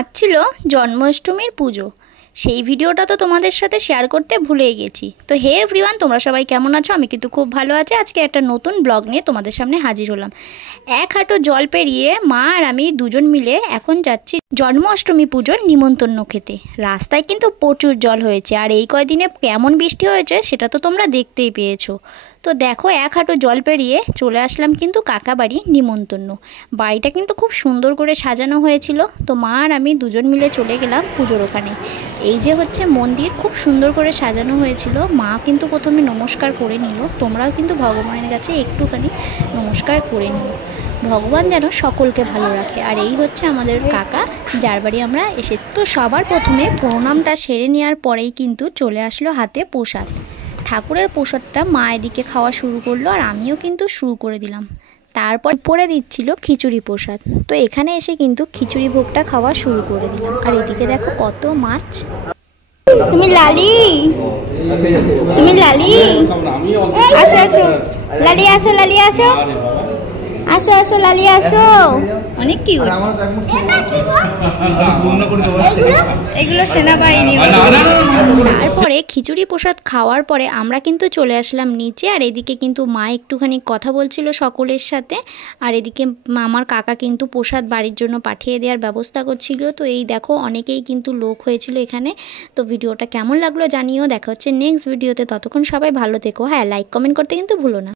আজ ছিল জন্মাষ্টমীর পুজো। সেই ভিডিওটা তো তোমাদের সাথে শেয়ার করতে ভুলেই গেছি। তো হে এভরিওয়ান, তোমরা সবাই কেমন আছো? আমি কিন্তু খুব ভালো আছি। আজকে একটা নতুন ব্লগ নিয়ে তোমাদের সামনে হাজির হলাম। এক হাঁটু জল পেরিয়ে মা আর আমি দুজন মিলে এখন যাচ্ছি জন্মাষ্টমী পুজোর নিমন্ত্রণ খেতে। রাস্তায় কিন্তু প্রচুর জল হয়েছে, আর এই কয়দিনে কেমন বৃষ্টি হয়েছে সেটা তো তোমরা দেখতেই পেয়েছো। তো দেখো, এক হাঁটু জল পেরিয়ে চলে আসলাম কিন্তু কাকা বাড়ি নিমন্ত্রণ। বাড়িটা কিন্তু খুব সুন্দর করে সাজানো হয়েছিল। তো মা আর আমি দুজন মিলে চলে গেলাম পুজোর ওখানে। এই যে হচ্ছে মন্দির, খুব সুন্দর করে সাজানো হয়েছিল। মা কিন্তু প্রথমে নমস্কার করে নিল। তোমরাও কিন্তু ভগবানের কাছে একটুখানি নমস্কার করে নিও। ভগবান যেন সকলকে ভালো রাখে। আর এই হচ্ছে আমাদের কাকা, যার বাড়ি আমরা এসে। তো সবার প্রথমে প্রণামটা সেরে নেওয়ার পরেই কিন্তু চলে আসলো হাতে প্রসাদ। ঠাকুরের প্রসাদটা মা এদিকে খাওয়া শুরু করলো, আর আমিও কিন্তু শুরু করে দিলাম। তারপর পরে দিচ্ছিল খিচুড়ি প্রসাদ। তো এখানে এসে কিন্তু খিচুড়ি ভোগটা খাওয়া শুরু করে দিলাম। আর এদিকে দেখো কত মাছ। তুমি লালি, তুমি লালি, আসো আসো লালি, আসো লালি, আসো আসো আসো লালি, আসো। অনেক কিউট। এগুলো সেনাবাহিনী। তারপরে খিচুড়ি প্রসাদ খাওয়ার পরে আমরা কিন্তু চলে আসলাম নিচে। আর এদিকে কিন্তু মা একটুখানি কথা বলছিল সকলের সাথে। আর এদিকে আমার কাকা কিন্তু প্রসাদ বাড়ির জন্য পাঠিয়ে দেওয়ার ব্যবস্থা করছিল। তো এই দেখো, অনেকেই কিন্তু লোক হয়েছিল এখানে। তো ভিডিওটা কেমন লাগলো জানিও। দেখা হচ্ছে নেক্সট ভিডিওতে। ততক্ষণ সবাই ভালো থেকো। হ্যাঁ, লাইক কমেন্ট করতে কিন্তু ভুলো না।